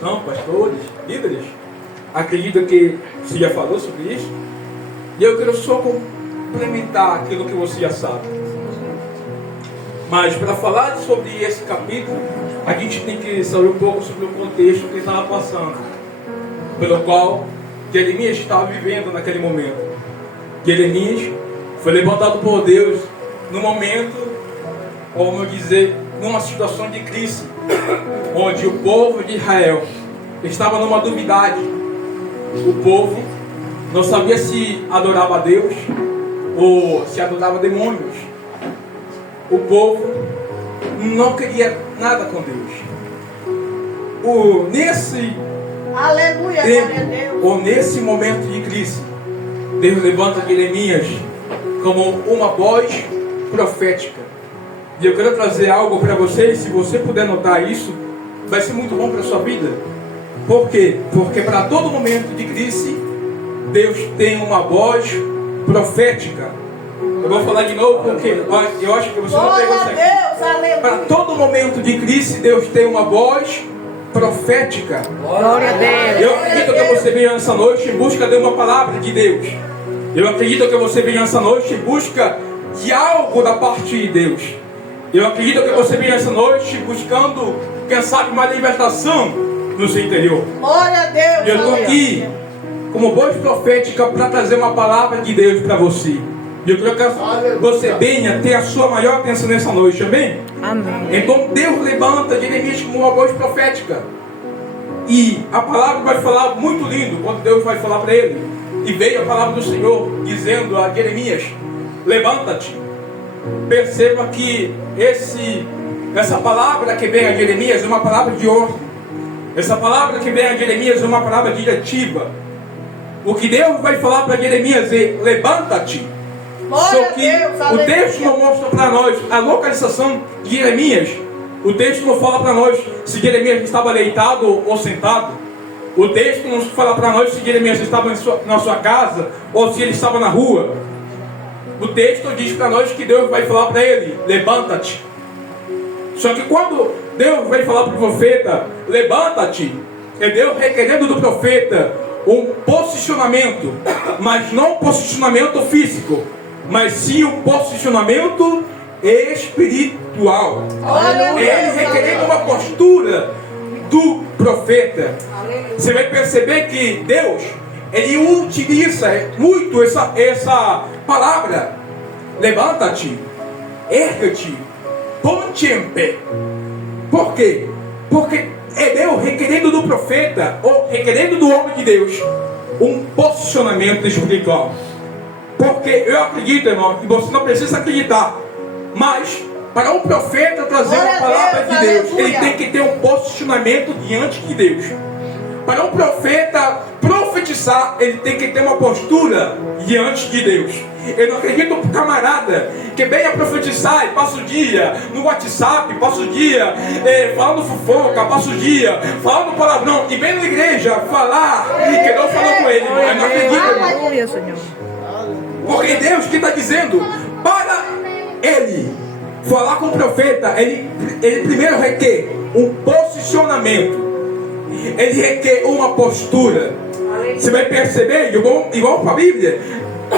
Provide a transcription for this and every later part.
cristãos, pastores, líderes, acredito que você já falou sobre isso. E eu quero só complementar aquilo que você já sabe. Mas para falar sobre esse capítulo, a gente tem que saber um pouco sobre o contexto que estava passando, pelo qual Jeremias estava vivendo naquele momento. Jeremias foi levantado por Deus no momento, ou vamos dizer, numa situação de crise, onde o povo de Israel estava numa duvidade. O povo não sabia se adorava a Deus ou se adorava demônios. O povo não queria nada com Deus. Nesse Aleluia, tempo, glória a Deus. ou nesse momento de crise, Deus levanta Jeremias como uma voz profética. E eu quero trazer algo para vocês. Se você puder notar isso, vai ser muito bom para a sua vida. Por quê? Porque para todo momento de crise, Deus tem uma voz profética. Eu vou falar de novo porque eu acho que você não pegou isso aqui. Deus, aleluia. Para todo momento de crise, Deus tem uma voz profética. Glória a Deus. Eu acredito que você venha essa noite em busca de uma palavra de Deus. Eu acredito que você venha essa noite em busca de algo da parte de Deus. Eu acredito que você venha essa noite buscando, quem sabe, uma libertação no seu interior. Glória a Deus. Eu estou aqui como voz profética para trazer uma palavra de Deus para você. E eu quero que você venha ter a sua maior atenção nessa noite, amém? Amém. Então Deus levanta Jeremias como uma voz profética. E a palavra vai falar muito lindo quando Deus vai falar para ele. E veio a palavra do Senhor dizendo a Jeremias: levanta-te. Perceba que essa palavra que vem a Jeremias é uma palavra de ordem. Essa palavra que vem a Jeremias é uma palavra diretiva. O que Deus vai falar para Jeremias é: levanta-te. Só que o texto não mostra para nós a localização de Jeremias. O texto não fala para nós se Jeremias estava deitado ou sentado. O texto não fala para nós se Jeremias estava na sua casa ou se ele estava na rua. O texto diz para nós que Deus vai falar para ele: levanta-te. Só que quando Deus vai falar para o profeta: levanta-te, é Deus requerendo do profeta um posicionamento, mas não um posicionamento físico, mas sim um posicionamento espiritual. Ele requerendo uma postura do profeta. Você vai perceber que Deus, ele utiliza muito essa palavra: levanta-te, erga-te, ponte em pé. Por quê? Porque é Deus requerendo do profeta, ou requerendo do homem de Deus, um posicionamento espiritual. Porque eu acredito, irmão, e você não precisa acreditar, mas para um profeta trazer uma palavra de Deus, ele tem que ter um posicionamento diante de Deus. Para um profeta profetizar, ele tem que ter uma postura diante de Deus. Eu não acredito no camarada que venha profetizar e passa o dia no WhatsApp, passa o dia falando fofoca, passa o dia falando palavrão e vem na igreja falar e que Deus falou com ele. Eu não acredito. Aleluia, Senhor. Porque Deus que está dizendo para ele falar com o profeta, ele primeiro requer um posicionamento. Ele requer uma postura. Você vai perceber, igual para a Bíblia,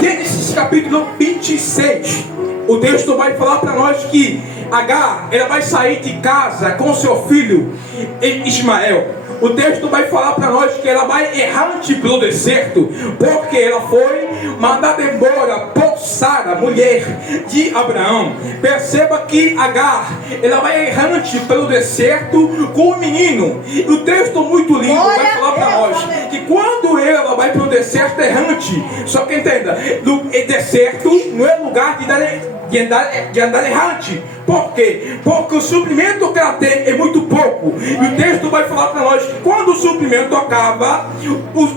Gênesis capítulo 26, o texto vai falar para nós que Agar, ela vai sair de casa com seu filho Ismael. O texto vai falar para nós que ela vai errante pelo deserto, porque ela foi mandada embora por Sara, mulher de Abraão. Perceba que Agar, ela vai errante pelo deserto com o menino. E o texto muito lindo vai falar para nós que quando ela vai para o deserto errante, só que entenda, no deserto não é lugar de andar errante. Por quê? Porque o suprimento que ela tem é muito pouco. E o texto vai falar para nós que quando o suprimento acaba,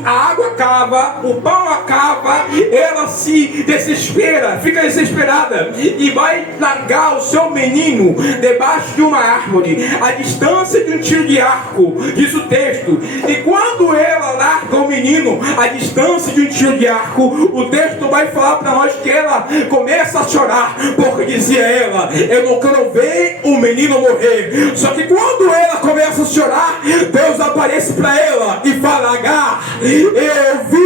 a água acaba, o pão acaba, ela se desespera, fica desesperada e vai largar o seu menino debaixo de uma árvore, a distância de um tiro de arco, diz o texto. E quando ela larga o menino a distância de um tiro de arco, o texto vai falar para nós que ela começa a chorar, porque dizia ela: eu não porque eu não vi o menino morrer. Só que quando ela começa a chorar, Deus aparece para ela e fala: Agar, eu vi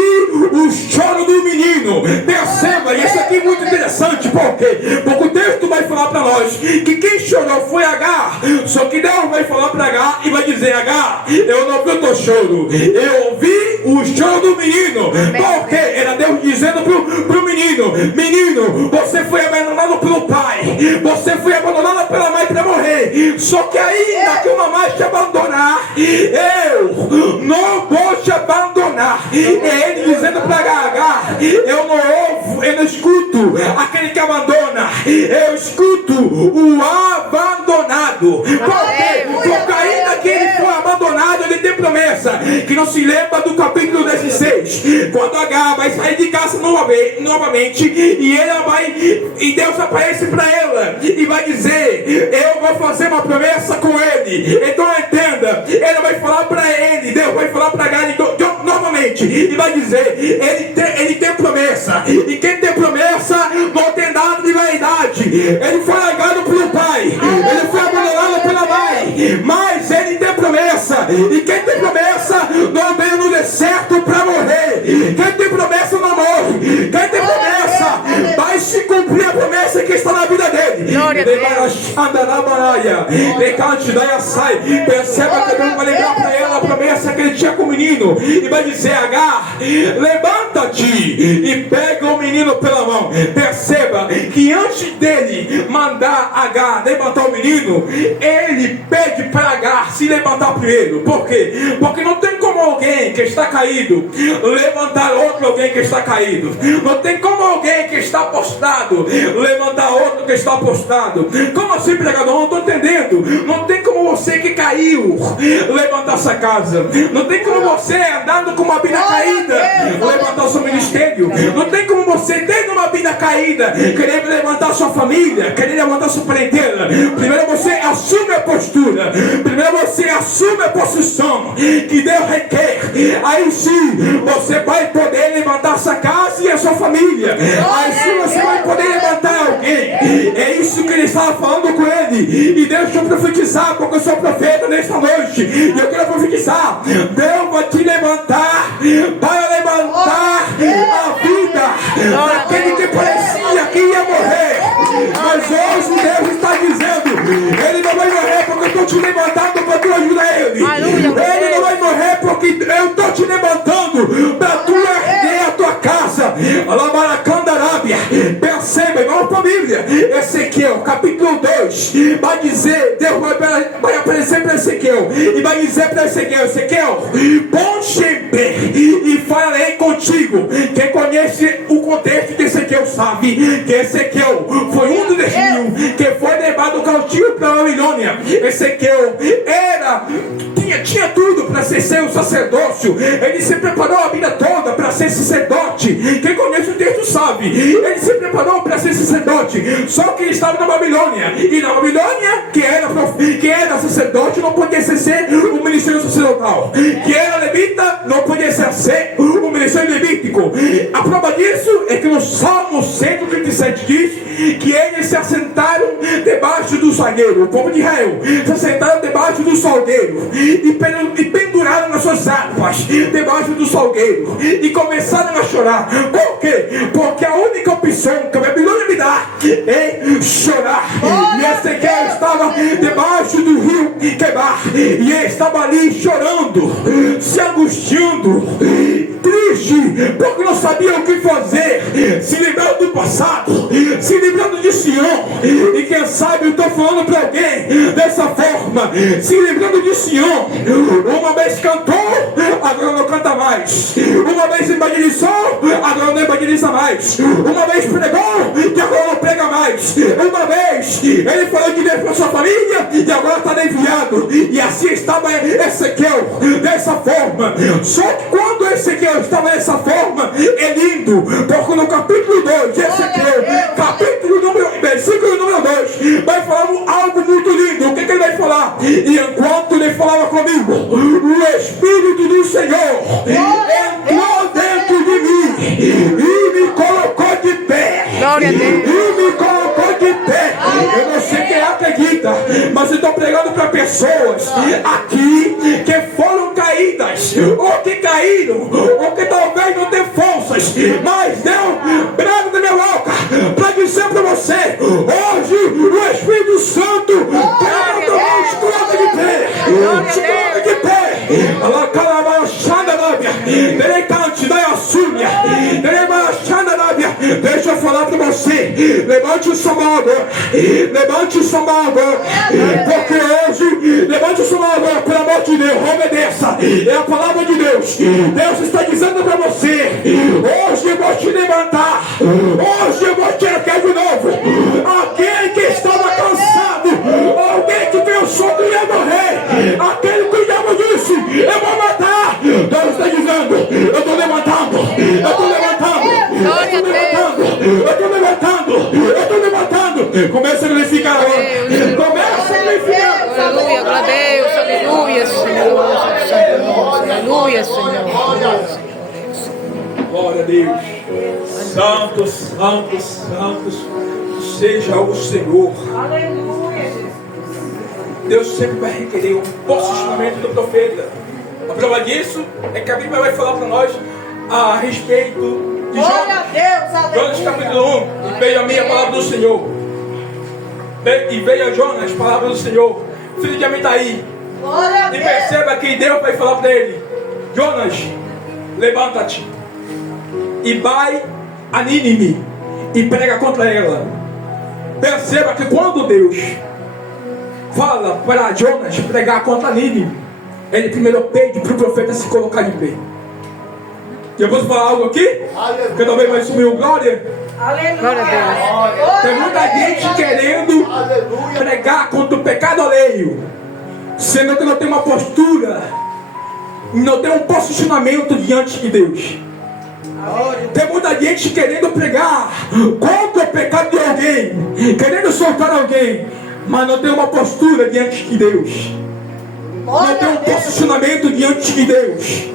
o choro do menino. Perceba, isso aqui é muito interessante. Por quê? Porque o texto vai falar para nós que quem chorou foi Agar. Só que Deus vai falar para Agar e vai dizer: Agar, eu não vi o teu choro, eu ouvi o choro do menino. Por quê? Era Deus dizendo pro menino: menino, você foi abandonado pelo pai, você foi abandonado pela mãe para morrer. Só que ainda que uma mãe te abandonar, eu não vou te abandonar. É ele dizendo para Agar: eu não ouvo, eu não escuto aquele que abandona, eu escuto o abandonado. Por quê? Porque ainda que ele for abandonado, ele tem promessa. Que não se lembra do capítulo 16, quando Agar vai sair de casa novamente, e Deus aparece para ela e vai dizer: eu vou fazer uma promessa com ele. Então entenda, ele vai falar para ele, Deus vai falar para Agar novamente e vai dizer: ele tem promessa, e quem tem promessa não tem nada de vaidade. Ele foi largado pelo pai, ele foi abandonado pela mãe, mas ele tem promessa, e quem tem promessa não veio no deserto para morrer. Quem tem promessa não morre. Quem tem promessa vai se cumprir a promessa que está na vida dele. Perceba que Deus vai lembrar para ela a promessa que ele tinha com o menino e vai dizer: Agar, levanta-te e pega o menino pela mão. Perceba que antes dele mandar Agar levantar o menino, ele pede para Agar se levantar primeiro. Por quê? Porque não tem como alguém que está caído levantar outro alguém que está caído. Não tem como alguém que está prostrado levantar outro que está prostrado. Como assim, pregador? Não estou entendendo. Não tem como você que caiu levantar essa casa. Não tem como você andando com uma vida caída levantar o seu ministério. Não tem como você tendo uma vida caída querer levantar sua família, querer levantar sua parentela. Primeiro você assume a postura, primeiro você assume a posição que Deus requer. Aí sim você vai poder levantar sua casa e a sua família. Aí sim você vai poder levantar alguém. É isso que ele estava falando com ele. E Deus quer profetizar, porque eu sou profeta nesta noite, e eu quero profetizar: Deus vai te levantar para levantar a vida daquele que parecia que ia morrer. Mas hoje Deus está dizendo: ele não vai morrer porque eu estou te levantando para tu ajudar ele. Ele não vai morrer porque eu estou te levantando para tu erguer a tua casa. Alabaracandarábia. Perceba, irmão, família, Ezequiel capítulo 2 vai dizer: Deus vai aparecer para Ezequiel e vai dizer para Ezequiel: Ezequiel, ponte em pé e falarei contigo. Quem conhece o contexto de Ezequiel sabe que Ezequiel foi um dos 10.000 que foi levado cautivo para a Babilônia. Ezequiel tinha tudo para ser seu sacerdócio. Ele se preparou a vida toda para ser sacerdote. Quem conhece o texto sabe, ele se preparou para ser sacerdote. Só que ele estava na Babilônia, e na Babilônia, que era sacerdote, não podia exercer o ministério sacerdotal. Que era levita, não podia exercer o ministério levítico. A prova disso é que no Salmo 137 diz que eles se assentaram debaixo do salgueiro. O povo de Israel se assentaram debaixo do salgueiro e penduraram as suas harpas debaixo do salgueiro e começaram a chorar. Por quê? Porque a única opção que a Babilônia me dá é chorar. E Ezequiel estava debaixo do rio Quebar, e ele estava ali chorando, se angustiando, triste, porque não sabia o que fazer, se lembrando do passado, se lembrando de Sião. E quem sabe eu estou falando para alguém dessa forma: se lembrando de Sião. Uma vez cantou, agora não canta mais. Uma vez evangelizou, agora não evangeliza mais. Uma vez pregou, que agora não prega mais. Uma vez ele falou de Deus para sua família, e agora está desviado. E assim estava Ezequiel, dessa forma. Só que quando Ezequiel estava dessa forma, é lindo, porque no capítulo 2 de Ezequiel, versículo número 2, vai falar algo muito lindo. O que ele vai falar? E enquanto ele falava comigo, o Espírito do Senhor entrou dentro de mim e me colocou de pé. Glória a Deus. E me colocou de pé. Eu não sei quem aqui que foram caídas, ou que caíram, ou que talvez não tenham forças, mas Deus, bravo da minha boca, para dizer para você, hoje o Espírito Santo quer tomar os coloca de pé, se coloca de pé. Deixa eu falar para você, levante o seu mão agora, levante o seu mão agora, porque hoje, levante o seu mão agora, pelo amor de Deus, obedeça, é a palavra de Deus. Deus está dizendo para você, hoje eu vou te levantar, hoje eu vou te erguer de novo. Alguém que estava cansado, alguém que pensou que ia morrer, aquele que o diabo disse, eu vou matar, Deus está dizendo, eu estou levantando, eu estou levantando, eu estou levantando. Começa a glorificar agora. Começa a glorificar. Aleluia, glória a Deus, aleluia, Senhor. Aleluia, Senhor. Glória a Deus. Santo, santo, santo seja o Senhor. Aleluia, Jesus. Deus sempre vai requerer um posicionamento do profeta. A prova disso é que a Bíblia vai falar para nós a respeito de Glória a Deus, Jonas aleluia. capítulo 1, e veio a mim a palavra do Senhor. E veio a Jonas, palavra do Senhor, filho de Amitai. Glória a E Deus. perceba que Deus vai falar para ele: Jonas, levanta-te e vai a Nínive e prega contra ela. Perceba que quando Deus fala para Jonas pregar contra Nínive, ele primeiro pede para o profeta se colocar de pé. E eu vou falar algo aqui, que talvez vai sumir o glória. Aleluia. Glória a Deus. Tem muita gente querendo pregar contra o pecado alheio, sendo que não tem uma postura, não tem um posicionamento diante de Deus. Tem muita gente querendo pregar contra o pecado de alguém, querendo soltar alguém, mas não tem uma postura diante de Deus, não tem um posicionamento diante de Deus.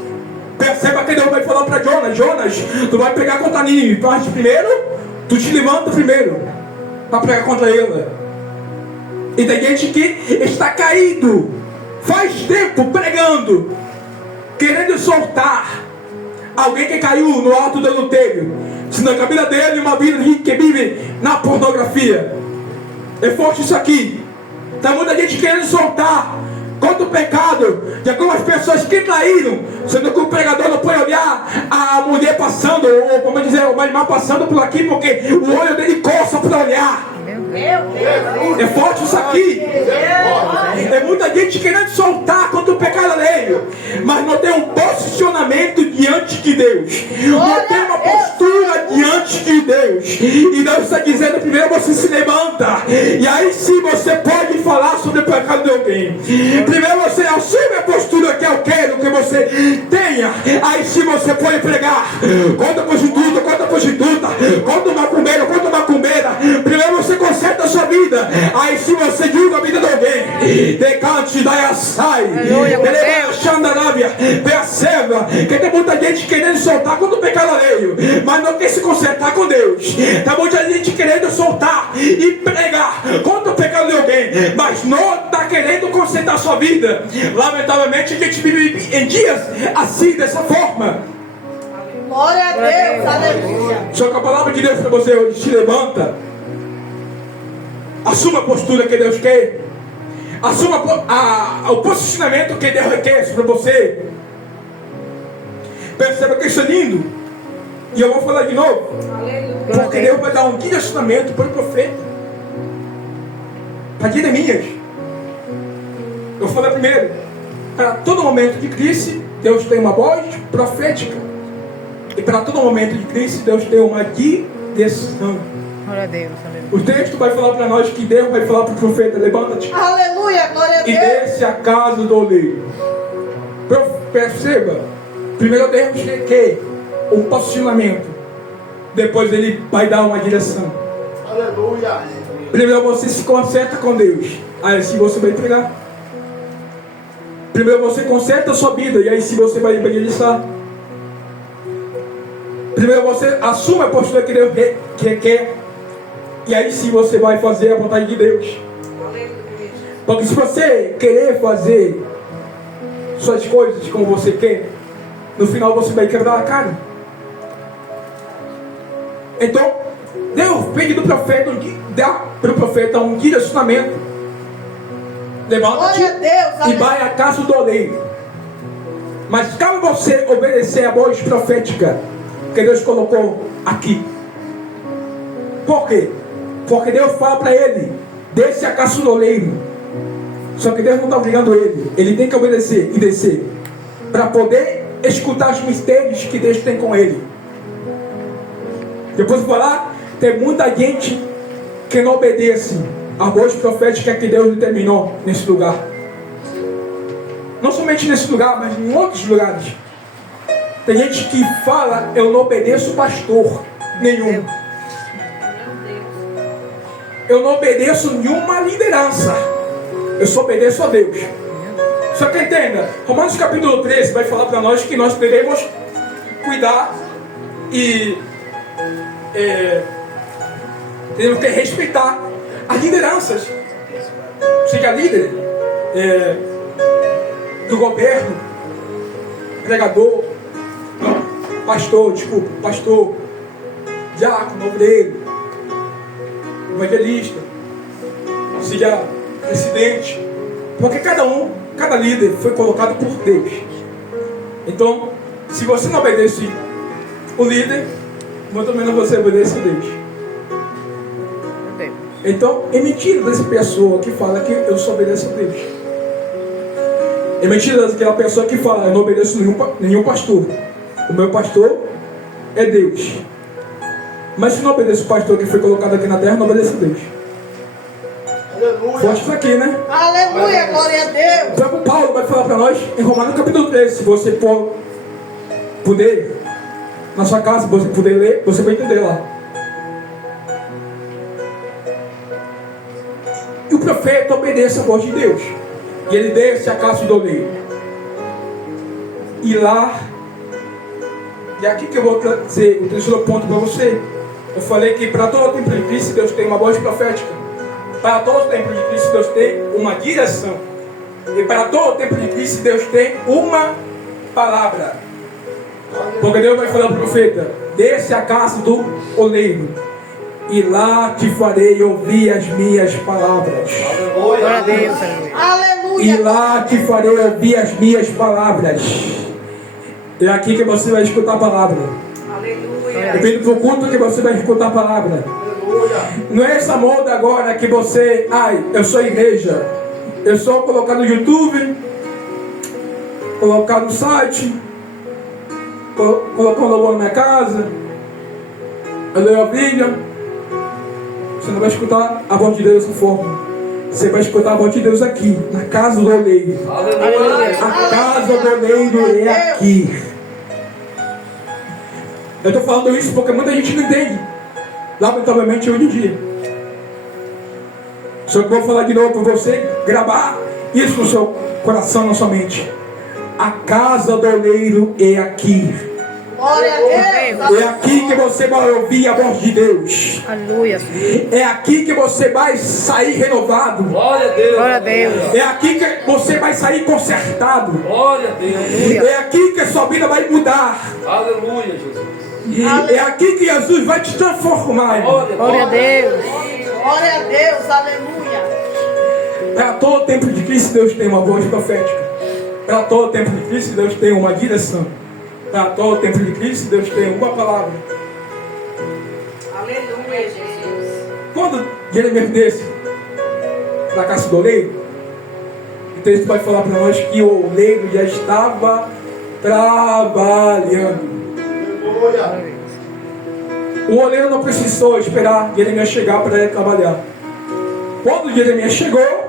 Perceba que Deus vai falar para Jonas: Jonas, tu vai pregar contra Nínive, mas primeiro, tu te levanta primeiro para pregar contra ela. E tem gente que está caído, faz tempo pregando, querendo soltar alguém que caiu no alto do adultério, senão que a vida dele é uma vida que vive na pornografia. É forte isso aqui. Tem muita gente querendo soltar contra o pecado de algumas pessoas que caíram, sendo que o pregador não pode olhar a mulher passando, ou como dizer, o animal passando por aqui, porque o olho dele coça para olhar. É forte isso aqui. É muita gente querendo soltar contra o pecado alheio, mas não tem um posicionamento diante de Deus, não tem uma postura diante de Deus. E Deus está dizendo: primeiro você se levanta, e aí sim você pode falar sobre o pecado de alguém. Primeiro você assume a postura que eu quero que você tenha, aí sim você pode pregar contra a prostituta, contra o macumbeiro, contra a macumbeira. Primeiro você conserta a sua vida, aí sim você julga a vida de alguém. Decante, daí sai, perceba que tem muita gente querendo soltar contra o pecado alheio, mas não quer se consertar com Deus. Tem muita gente querendo soltar e pregar contra o pecado de alguém, mas não está querendo consertar a sua vida. Lamentavelmente a gente vive em dias assim, dessa forma. Glória a Deus, aleluia. Só que a palavra de Deus para você hoje: se levanta, assuma a postura que Deus quer, assuma o posicionamento que Deus requer para você. Perceba que isso é lindo, e eu vou falar de novo, porque Deus vai dar um direcionamento para o profeta, para Jeremias. Eu vou falar primeiro: para todo momento de crise, Deus tem uma voz profética, e para todo momento de crise, Deus tem uma direção. Glória a Deus, aleluia. O texto vai falar para nós que Deus vai falar para o profeta: levanta-te Aleluia, glória a e Deus. desce a casa do oleiro. Perceba, primeiro Deus requer um posicionamento, depois Ele vai dar uma direção. Aleluia. Primeiro você se conserta com Deus, aí sim você vai pregar. Primeiro você conserta a sua vida, e aí sim você vai evangelizar. Primeiro você assume a postura que Deus quer, e aí sim você vai fazer a vontade de Deus. Porque se você querer fazer suas coisas como você quer, no final você vai quebrar a cara. Então, Deus pede do profeta, dá para o profeta um direcionamento. Levanta-te Glória a Deus, e vai à casa do oleiro. Mas cabe você obedecer a voz profética que Deus colocou aqui. Por quê? Porque Deus fala para ele: desce a casa do oleiro. Só que Deus não está obrigando ele. Ele tem que obedecer e descer para poder escutar os mistérios que Deus tem com ele. Depois de falar, tem muita gente que não obedece a voz profética que Deus determinou nesse lugar. Não somente nesse lugar, mas em outros lugares. Tem gente que fala: eu não obedeço pastor nenhum. Eu não obedeço nenhuma liderança. Eu só obedeço a Deus. Só que entenda, Romanos capítulo 13 vai falar para nós que nós devemos cuidar e temos que respeitar as lideranças. Seja líder do governo, pregador, pastor, diácono, obreiro, evangelista, seja presidente, porque cada líder foi colocado por Deus. Então, se você não obedece o líder, muito menos você obedece a Deus. Então, é mentira dessa pessoa que fala que eu só obedeço a Deus. É mentira daquela pessoa que fala: eu não obedeço nenhum pastor. O meu pastor é Deus. Mas se não obedece o pastor que foi colocado aqui na terra, não obedece a Deus. Forte isso aqui, né? Aleluia, glória a Deus. O próprio Paulo vai falar para nós em Romanos capítulo 13. Se você for poder, na sua casa, você puder ler, você vai entender lá. E o profeta obedece a voz de Deus. E ele desce a casa do oleiro. E lá, e é aqui que eu vou trazer o terceiro ponto para você. Eu falei que para todo tempo de Cristo Deus tem uma voz profética. Para todo tempo de Cristo Deus tem uma direção. E para todo tempo de Cristo Deus tem uma palavra. Porque Deus vai falar ao profeta: desce a casa do oleiro, e lá te farei ouvir as minhas palavras. Glória a Deus, aleluia. E lá te farei ouvir as minhas palavras. É aqui que você vai escutar a palavra. Depende do culto que você vai escutar a palavra. Não é essa moda agora que você, eu sou igreja, eu só colocar no YouTube, colocar no site, colocar um louvor na minha casa, eu leio a Bíblia. Você não vai escutar a voz de Deus dessa forma. Você vai escutar a voz de Deus aqui, na casa do oleiro. A casa do oleiro é aqui. Eu estou falando isso porque muita gente não entende, lamentavelmente, hoje em dia. Só que eu vou falar de novo para você gravar isso no seu coração, na sua mente. A casa do oleiro é aqui. Glória a Deus. É aqui que você vai ouvir a voz de Deus. Aleluia. É aqui que você vai sair renovado. Glória a Deus. Glória a Deus. É aqui que você vai sair consertado. Glória a Deus. É aqui que a sua vida vai mudar. Aleluia, Jesus. É aqui que Jesus vai te transformar. Glória a Deus. Glória a Deus, aleluia. Para todo tempo de Cristo Deus tem uma voz profética. Para todo tempo de Cristo Deus tem uma direção. Para todo tempo de Cristo Deus tem uma palavra. Aleluia, Jesus. Quando Jeremias desce da casa do oleiro, o texto vai falar para nós que o oleiro já estava trabalhando. O oleiro não precisou esperar Jeremias chegar para ele trabalhar. Quando Jeremias chegou,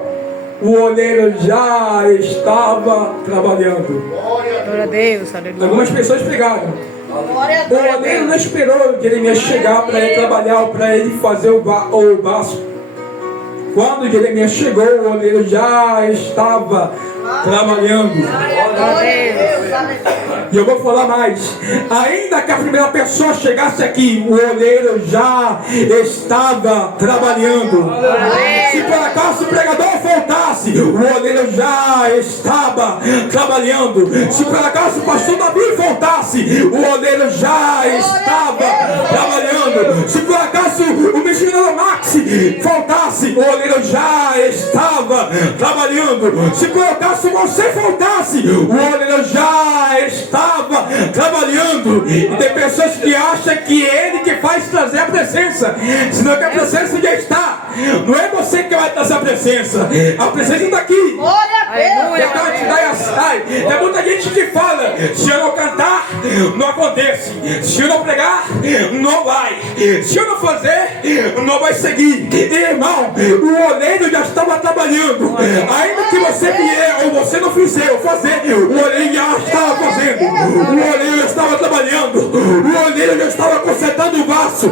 o oleiro já estava trabalhando. Glória a Deus, aleluia. Algumas pessoas pegaram. Glória a O Deus. oleiro não esperou Jeremias chegar para ele trabalhar ou para ele fazer o vaso. Quando Jeremias chegou, o oleiro já estava trabalhando. Glória a Deus, aleluia. E eu vou falar mais. Ainda que a primeira pessoa chegasse aqui, o oleiro já estava trabalhando. Se por acaso o pregador faltasse, o oleiro já estava trabalhando. Se por acaso o pastor Davi faltasse, o oleiro já estava trabalhando. Se por acaso o missionário Max faltasse, o oleiro já estava trabalhando. Se por acaso você faltasse, o oleiro já estava trabalhando. E tem pessoas que acham que é ele que faz trazer a presença, senão que a presença já está. Não é você que vai trazer a presença está aqui. Glória a Deus. Tem muita gente que fala: se eu não cantar, não acontece. Se eu não pregar, não vai. Se eu não fazer, não vai seguir. Irmão, o oleiro já estava trabalhando. Ainda que você vier ou você não fizer ou fazer, o oleiro já estava fazendo. O oleiro já estava trabalhando. O oleiro já estava consertando o vaso.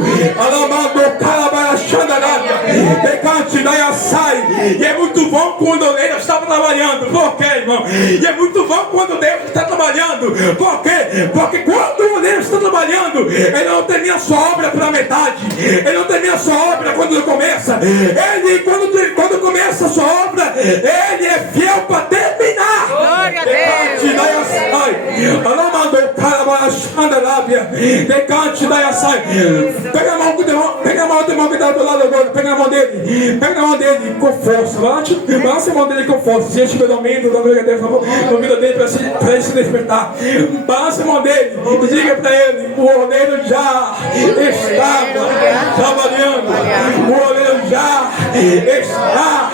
E é muito bom quando o oleiro estava trabalhando. Por quê, irmão? E é muito bom quando Deus está trabalhando. Por quê? Porque quando o oleiro está trabalhando, ele não termina a sua obra pela metade. Ele não termina a sua obra quando ele começa. Ele, quando começa a sua obra, ele é fiel para terminar. Glória a Deus. Pega a mão do irmão que está do lado agora. Pega a mão dele. Pega a mão dele com força. Baixa a mão dele com força. Se ele estiver dormindo, da glória a Deus, na vida dele para ele se despertar. Baixa a mão dele e diga para ele: o oleiro já estava trabalhando. O oleiro já está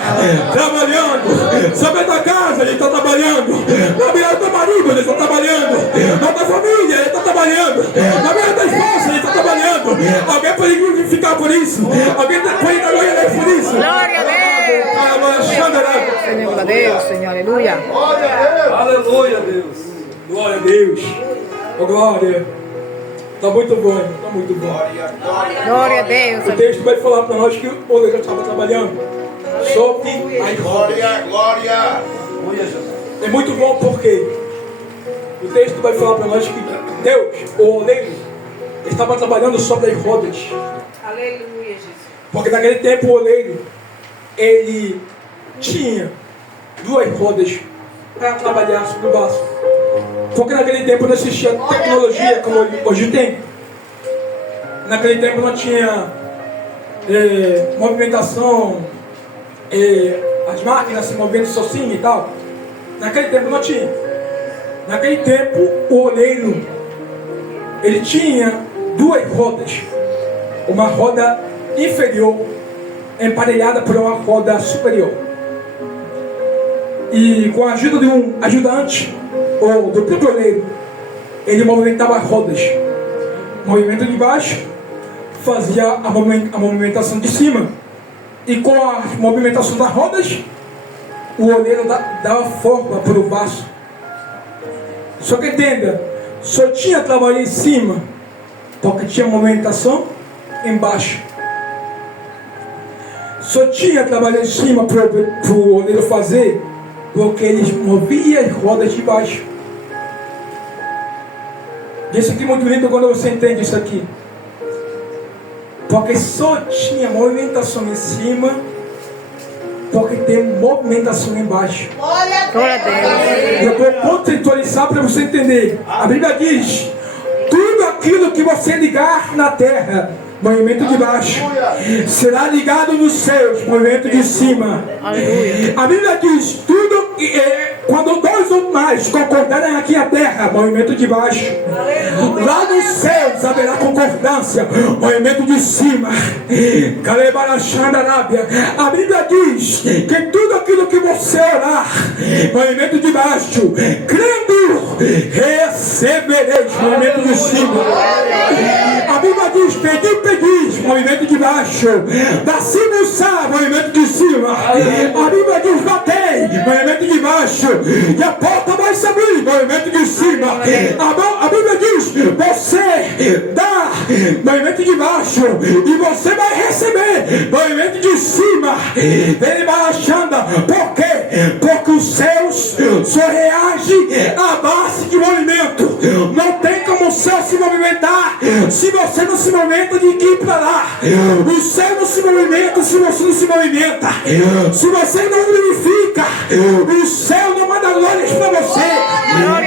trabalhando. Sobre a tua casa, ele está trabalhando. Na vida do teu marido, ele está trabalhando. Na tua família, ele está trabalhando. Na vida da tua esposa, ele está trabalhando. Alguém pode glorificar por isso. Alguém pode dar glória a Deus por isso. Glória a Deus. Senhor, a Deus, Senhor, aleluia. Aleluia, Deus. Glória a Deus. Oh, glória. Está muito bom, irmão. Está muito bom. Glória a Deus. O texto vai falar para nós que o oleiro estava trabalhando sobre as rodas. Glória. É muito bom porque o texto vai falar para nós que Deus, o oleiro, estava trabalhando sobre as rodas. Aleluia, Jesus. Porque naquele tempo o oleiro, ele tinha duas rodas para trabalhar sobre o vaso. Porque naquele tempo não existia tecnologia como hoje tem. Naquele tempo não tinha movimentação, as máquinas se movendo sozinhas e tal. Naquele tempo não tinha. Naquele tempo o oleiro, ele tinha duas rodas. Uma roda inferior emparelhada por uma roda superior. E com a ajuda de um ajudante ou do próprio oleiro, ele movimentava as rodas. O movimento de baixo fazia a movimentação de cima. E com a movimentação das rodas, o oleiro dava forma para o vaso. Só que entenda, só tinha trabalho em cima porque tinha movimentação embaixo. Só tinha trabalho em cima para o oleiro fazer porque ele movia as rodas de baixo. Isso aqui é muito lindo quando você entende isso aqui. Porque só tinha movimentação em cima porque tem movimentação embaixo. Glória Glória a Deus. Eu vou contextualizar para você entender. A Bíblia diz: tudo aquilo que você ligar na terra, movimento de baixo, será ligado nos céus, movimento de cima. Aleluia. A Bíblia diz: tudo quando dois ou mais concordarem aqui na terra, movimento de baixo. Lá nos céus haverá concordância, movimento de cima. A Bíblia diz que tudo aquilo que você orar, movimento de baixo, crendo, recebereis, movimento de cima. A Bíblia diz: pedis, movimento de baixo. Da cima, movimento de cima. A Bíblia diz: batei, movimento de baixo. E a porta vai se abrir, movimento de cima. A Bíblia diz: você dá do elemento de baixo, e você vai receber do elemento de cima. Ele vai achando. Por quê? Porque os céus só reagem à base de movimento. Não tem como o céu se movimentar se você não se movimenta de aqui para lá. O céu não se movimenta se você não se movimenta. Se você não glorifica, o céu não manda glórias para você.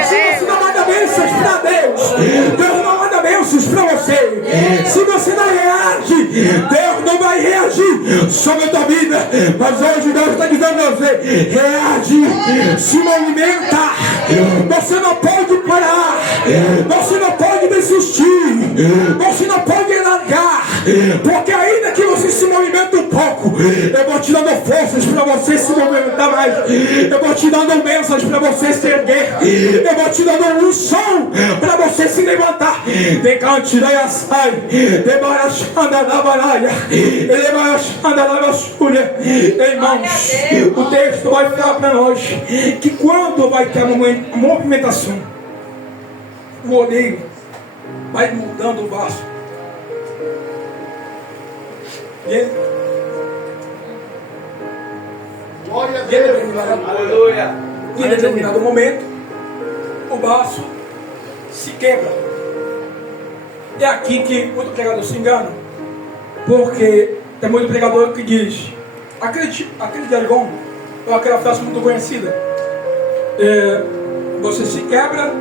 Se você não manda bênçãos para Deus, Deus não manda bênçãos para você. Se você não reage, Deus não vai reagir sobre a tua vida. Mas hoje Deus está dizendo a você: reage, se movimenta. Você não pode parar, você não pode desistir, você não pode largar, porque ainda que você se movimenta um pouco, eu vou te dando forças para você se movimentar mais, eu vou te dando bênçãos para você se erguer, eu vou te dando um som para você se levantar. Decante da sai, demora chanda da baraia, ele vai chanda da basculha. Irmãos, o texto vai falar para nós que quando vai ter uma movimentação, o oleiro vai mudando o vaso. E ele, Aleluia. em determinado momento, o vaso se quebra. É aqui que muito pregador se engana, porque tem muito pregador que diz aquele jargão, ou aquela frase muito conhecida, você se quebra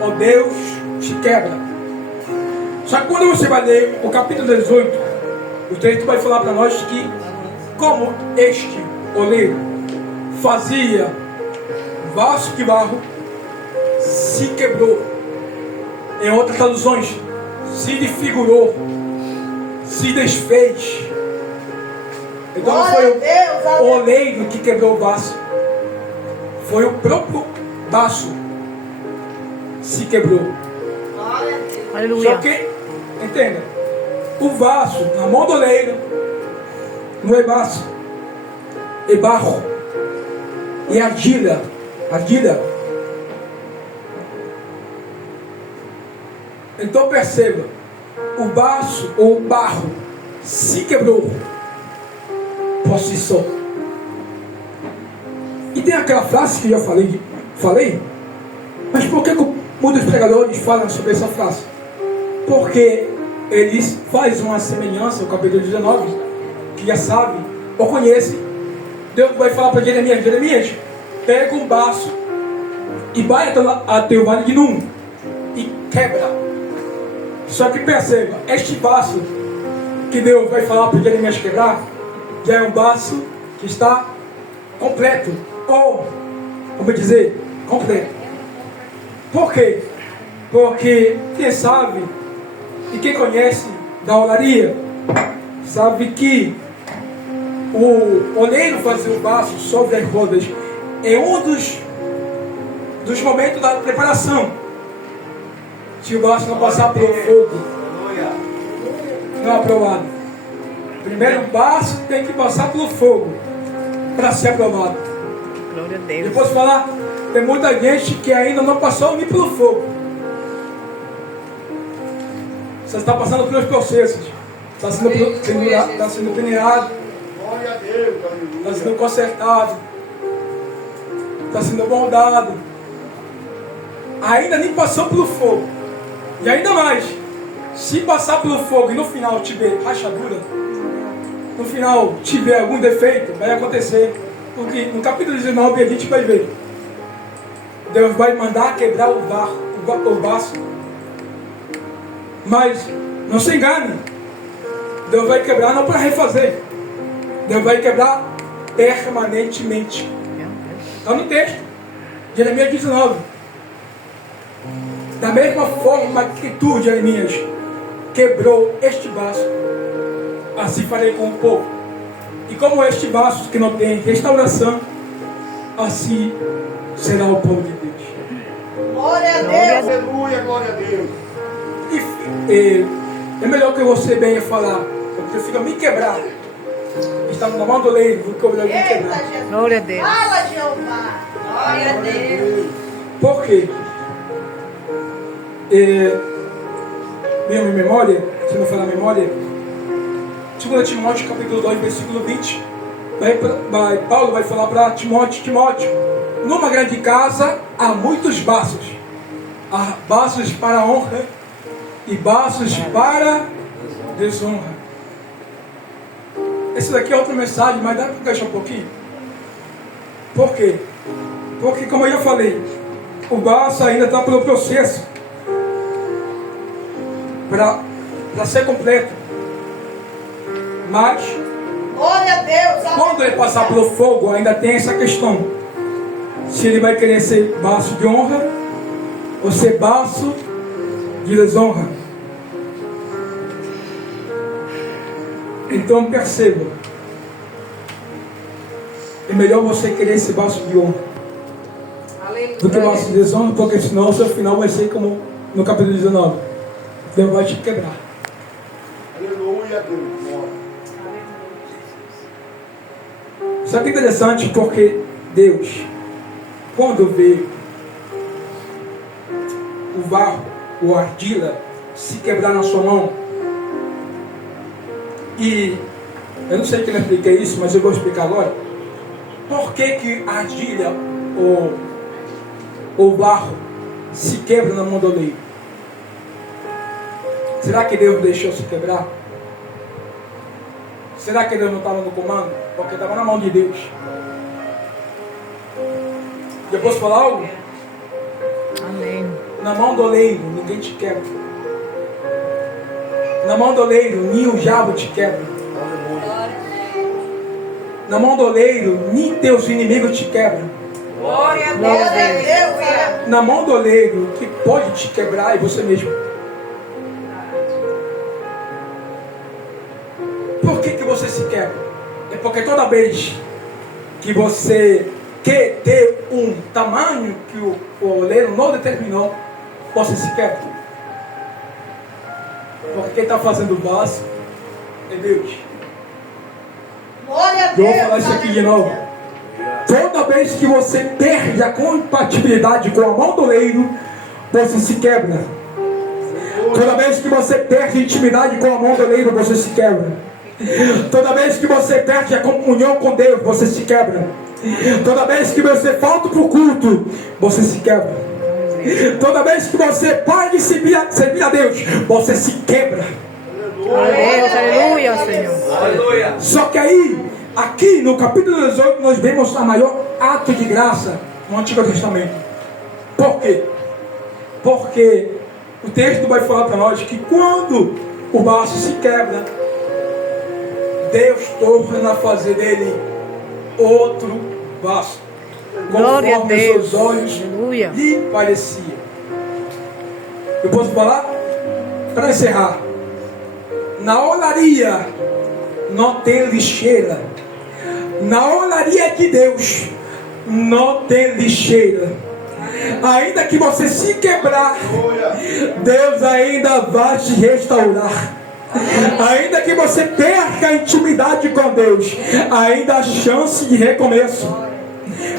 ou Deus te quebra. Só que quando você vai ler o capítulo 18, o texto vai falar para nós que como este oleiro fazia vaso de barro, se quebrou. Em outras traduções, se desfigurou, se desfez. Então não foi o oleiro que quebrou o vaso, foi o próprio vaso se quebrou. Aleluia. Só que, entenda, o vaso na mão do oleiro não é vaso, é barro, é argila. Então perceba, o vaso ou o barro se quebrou por si só. E tem aquela frase que eu já falei, mas por que muitos pregadores falam sobre essa frase? Porque eles fazem uma semelhança, o capítulo 19, que já sabe ou conhece. Deus vai falar para Jeremias, pega um vaso e vai até o vale de Num e quebra. Só que perceba, este vaso que Deus vai falar para Jeremias quebrar, já é um vaso que está completo, ou, como dizer, completo. Por quê? Porque quem sabe e quem conhece da olaria sabe que o oleiro fazia o vaso sobre as rodas em um dos momentos da preparação. Se o vaso não passar pelo fogo, não é aprovado. Primeiro o vaso tem que passar pelo fogo para ser aprovado. Glória a Deus. Depois falar, tem muita gente que ainda não passou nem pelo fogo. Você está passando pelos processos. Está sendo peneirado. Está sendo consertado. Está sendo moldado. Ainda nem passou pelo fogo. E ainda mais, se passar pelo fogo e no final tiver rachadura, no final tiver algum defeito, vai acontecer. Porque no capítulo 19 a gente vai ver. Deus vai mandar quebrar o vaso. Mas não se engane. Deus vai quebrar não para refazer. Deus vai quebrar permanentemente. Está no texto. Jeremias 19. Da mesma forma que tu, Jeremias, quebrou este vaso, assim farei com o povo. E como este vaso que não tem restauração, assim será o povo de Deus. Glória a Deus. Aleluia, glória a Deus. E é melhor que você venha falar, eu prefiro me quebrar. Está na mão do oleiro, do que eu me Eita, quebrar. Jesus. Glória a Deus. Fala, Jeová. Glória a Deus. Por quê? minha memória, se não falar memória, 2 Timóteo capítulo 2, versículo 20, Paulo vai falar para Timóteo, numa grande casa há muitos vasos. Há vasos para honra e vasos para desonra. Essa daqui é outra mensagem, mas dá para encaixar um pouquinho? Por quê? Porque, como eu já falei, o vaso ainda está pelo processo para ser completo. Mas, Glória a Deus. quando ele passar pelo fogo, ainda tem essa questão. Se ele vai querer ser vaso de honra ou ser vaso de desonra. Então perceba, é melhor você querer esse vaso de honra do que vaso de desonra, porque senão o seu final vai ser como no capítulo 19. Deus vai te quebrar. Aleluia, Deus. Só que é interessante porque Deus, quando vê o barro, o argila, se quebrar na sua mão, e eu não sei que ele explica isso, mas eu vou explicar agora. Por que a argila ou o barro se quebra na mão do oleiro? Será que Deus deixou se quebrar? Será que Deus não estava no comando? Porque estava na mão de Deus. Eu posso falar algo? Amém. Na mão do oleiro ninguém te quebra. Na mão do oleiro nem o diabo te quebra. Na mão do oleiro nem teus inimigos te quebram. Glória a Deus. Na mão do oleiro o que pode te quebrar é você mesmo. Por que você se quebra? É porque toda vez que você quer ter um tamanho que o oleiro não determinou, você se quebra. Porque quem está fazendo o vaso é Deus. Glória a Eu Deus. vou falar isso aqui de novo. Toda vez que você perde a compatibilidade com a mão do oleiro, você se quebra. Toda vez que você perde intimidade com a mão do oleiro, você se quebra. Toda vez que você perde a comunhão com Deus, você se quebra. Toda vez que você falta para o culto, você se quebra. Toda vez que você para de servir a Deus, você se quebra. Aleluia, Senhor. Aleluia. Só que aí, aqui no capítulo 18, nós vemos o maior ato de graça no Antigo Testamento. Por quê? Porque o texto vai falar para nós que quando o vaso se quebra, Deus torna a fazer dele outro vaso, Glória a conforme os Deus. seus olhos Aleluia. lhe parecia. Eu posso falar? Para encerrar, na olaria não tem lixeira. Na olaria de Deus não tem lixeira. Ainda que você se quebrar, Deus ainda vai te restaurar. Ainda que você perca a intimidade com Deus, ainda há chance de recomeço.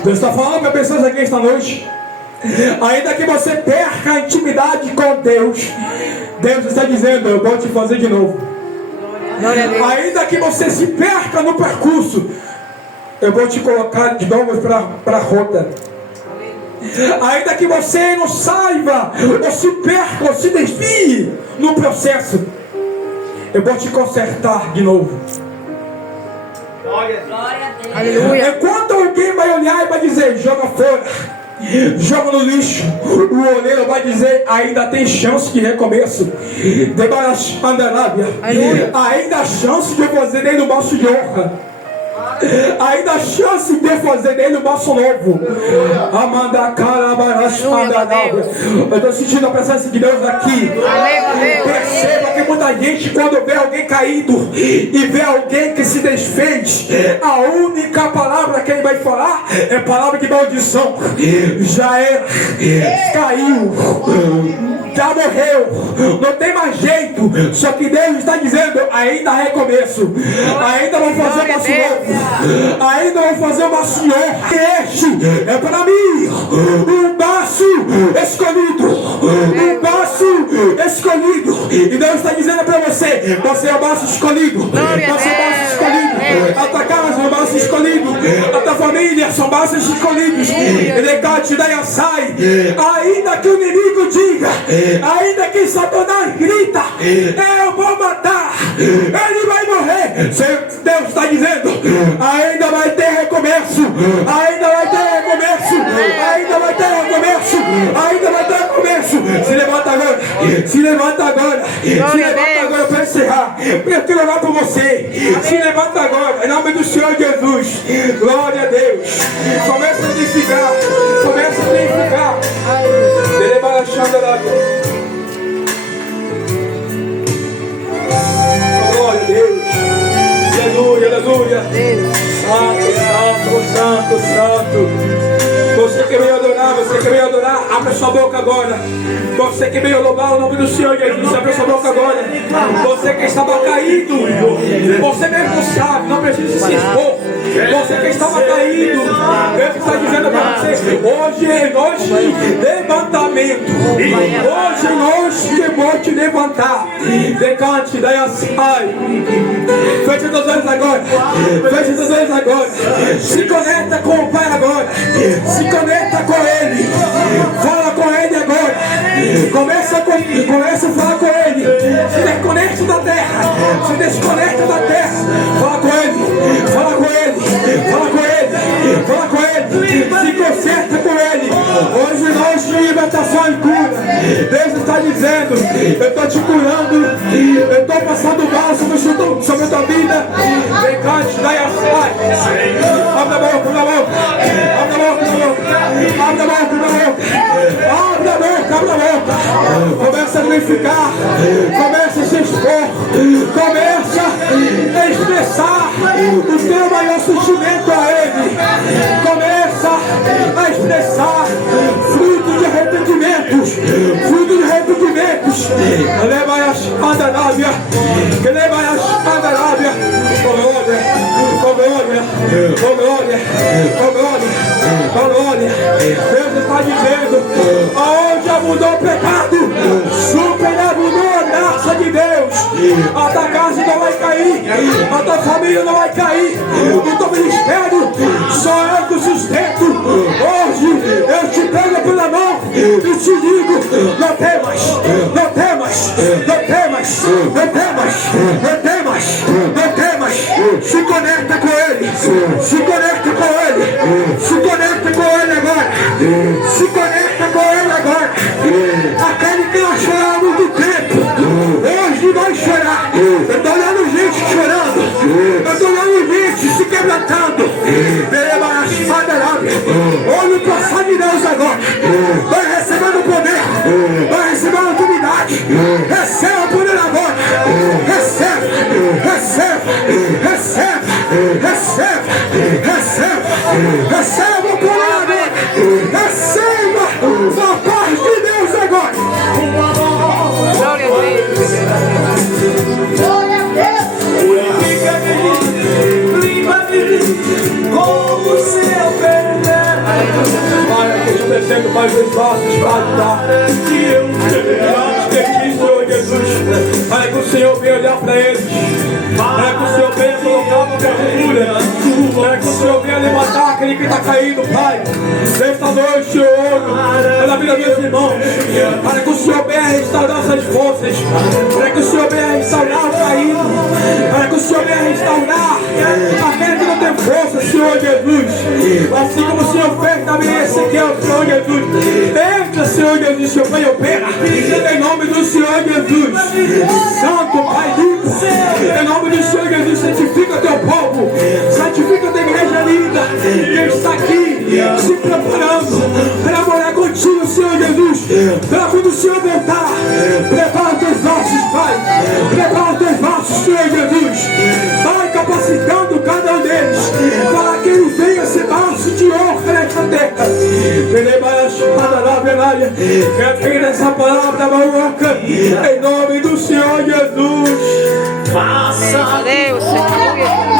Deus está falando para pessoas aqui esta noite. Ainda que você perca a intimidade com Deus, Deus está dizendo: eu vou te fazer de novo. Ainda que você se perca no percurso, eu vou te colocar de novo para a rota. Ainda que você não saiba, ou se perca, ou se desvie no processo, eu vou te consertar de novo. Glória a Deus. Aleluia. Enquanto alguém vai olhar e vai dizer: joga fora, joga no lixo, o oleiro vai dizer: ainda tem chance de recomeço. Ainda há chance de eu fazer dele um vaso de honra. Ainda há chance de eu fazer dele um vaso novo. Amanda Carabaras. Eu estou sentindo a presença de Deus aqui. Perceba que muita gente, quando vê alguém caído e vê alguém que se desfez, a única palavra que ele vai falar é palavra de maldição. Já era, caiu, já morreu, não tem mais jeito. Só que Deus está dizendo: ainda há recomeço. Ainda vou fazer uma novo. Ainda vou fazer uma senhora. Este é para mim um vaso escolhido. Um vaso escolhido. E Deus está dizendo para você: você é o nosso escolhido. Você é o nosso escolhido. A tua casa é o nosso escolhido. A tua família são nossos escolhidos. Ele cante daí a sai. Ainda que o inimigo diga, ainda que Satanás grita, eu vou matar, ele vai morrer. Deus está dizendo: ainda vai ter recomeço. Ainda vai ter recomeço. Ainda vai ter recomeço. Ainda vai ter recomeço. Se levanta agora. Se levanta agora. Se levanta agora para encerrar. Eu quero orar por você. Se levanta agora. Em nome do Senhor Jesus. Glória a Deus. Começa a edificar. Começa a edificar. Ele vai achando lá. Glória a Deus. Aleluia, aleluia. Santo, santo, santo, santo. Você que veio adorar, abre sua boca agora. Você que veio louvar o nome do Senhor Jesus, abre sua boca agora. Você que estava caído, você mesmo sabe, não precisa se expor. Você que estava caído, Deus está dizendo para você: hoje é noite de levantamento. Hoje é noite que vou te levantar. Decante, daí a sai. Feche os olhos agora. Feche os olhos agora. Se conecta com o Pai agora. Se conecta com Ele. Fala com Ele agora. Começa a falar com Ele. Se desconecta da terra. Se desconecta da terra. Fala com Ele. Fala com Ele. Fala com Ele. Fala com Ele. Se conserta com Ele. Hoje nós de libertação e cura. Deus está dizendo: eu estou te curando. Eu estou passando bálsamo sobre a tua vida. Decante, daí a sai. Abre a boca, abre a boca. Abre a boca, abre a boca. Abre a boca, abre a boca. Abre a boca, abre a boca. Começa a glorificar. Começa a se expor. Começa a expressar o teu maior sentimento a Ele. Começa a expressar fruto de arrependimentos. Fruto de arrependimentos. Leva a espada nábia. Que leva a espada nábia. Oh glória, oh glória, oh glória, oh glória, oh glória. Deus está dizendo: aonde abundou o pecado, superabundou a graça de Deus. A tua casa não vai cair, a tua família não vai cair, o teu ministério só eu que sustento. Hoje eu te pego pela mão e te digo: não temas, não temas, não temas, não temas, não temas, não temas. Se conecta com Ele, se conecta com Ele, se conecta com Ele agora, se conecta com Ele agora. Aquele que não chorou há muito tempo, hoje vai chorar. Eu estou olhando gente chorando, eu estou olhando gente se quebrantando. Olha para a de Deus agora. Vai recebendo poder, vai recebendo autoridade. Receba o poder agora. Recebe, recebe, recebe, recebe, recebe, receba o poder agora. Receba a paz de Deus agora. Glória a Deus. Glória a Deus. Como o seu perdão. Pai, que eu descendo mais os nossos para dar. Que eu te Senhor Jesus. Pai, que o Senhor venha olhar para eles. Pai, que o Senhor venha colocar uma cobertura. Pai, que o Senhor venha levantar aquele que está caído, Pai. Nesta noite eu oro pela vida dos irmãos. Para que o Senhor venha restaurar essas forças. Para que o Senhor venha restaurar o caído. Para que o Senhor venha restaurar aquele que não tem força, Senhor Jesus. Assim como o Senhor fez também esse aqui é o Senhor Jesus. Entra, Senhor Jesus, Senhor Pai, opera. Em nome do Senhor Jesus. Santo Pai limpo. Em nome do Senhor Jesus, santifica o teu povo. Santifica a tua igreja linda que está aqui se preparando para morar contigo, Senhor Jesus. Para quando o Senhor voltar, prepara os teus vasos, Pai. Prepara os teus vasos, Senhor Jesus. Vai capacitando cada um deles para que ele venha ser vaso de honra nesta terra. Quero essa palavra da boca em nome do Senhor Jesus. Deus, Senhor.